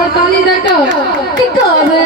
पर ताली देकर कि करे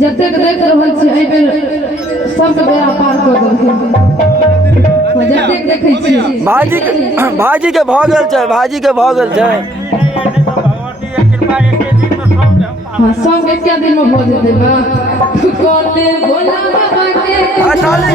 जते देख रहल छी एहि बेर सब बेड़ा पार कर देलखिन जते देखै छी भाजी के भ गेल छै भाजी के भ गेल छै भगवती के कृपा एके दिन में सब हां सब एके दिन में भ जेतै बा कोले भोला बाबा के ताली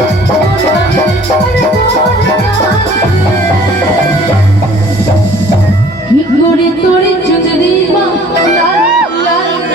Thank you.